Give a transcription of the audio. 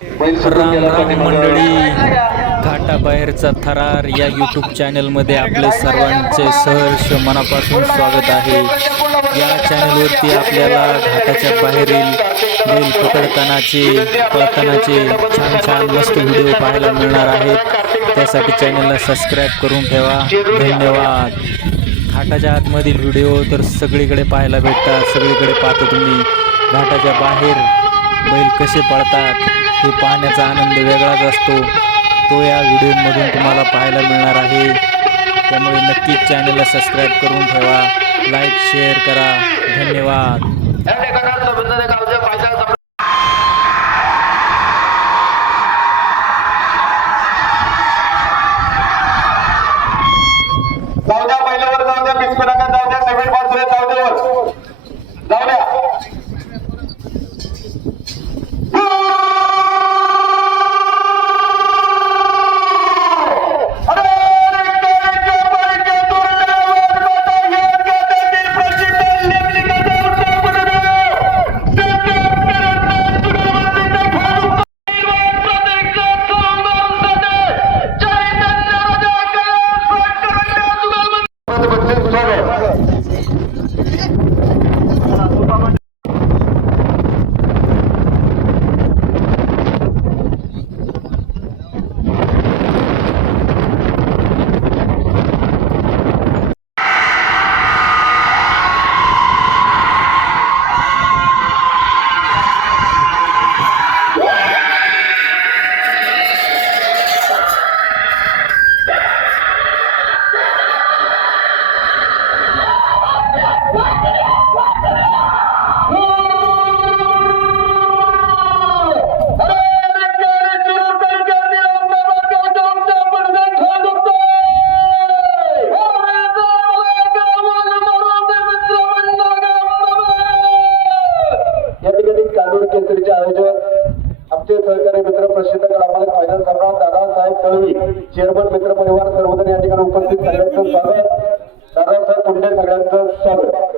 राम राम मंडळी, घाटाबाहेरचा थरार या यूट्यूब चॅनलमध्ये आपले सर्वांचे सहर्ष मनापासून स्वागत आहे। या चॅनलवरती आपल्याला घाटाच्या बाहेरील बैल पकडतानाचे पळतानाचे छान छान मस्त व्हिडिओ पाहायला मिळणार आहेत। त्यासाठी चॅनलला सबस्क्राईब करून ठेवा। धन्यवाद। घाटाच्या आतमधील व्हिडिओ तर सगळीकडे पाहायला भेटतात, सगळीकडे पाहतो तुम्ही। घाटाच्या बाहेर बैल कसे पळतात हे पाहण्याचा आनंद वेगळाच असतो, तो या व्हिडिओमधून तुम्हाला पाहायला मिळणार आहे। त्यामुळे नक्कीच चॅनलला सबस्क्राईब करून ठेवा, लाईक शेअर करा। धन्यवाद। आमचे सहकारी मित्र प्रसिद्ध कलाकार फायनल सम्राट दादासाहेब तळवी चेअरमन मित्र परिवार सर्वजण या ठिकाणी उपस्थित, सगळ्यांचं स्वागत। दादासाहेब पुंडे सगळ्यांचं स्वागत।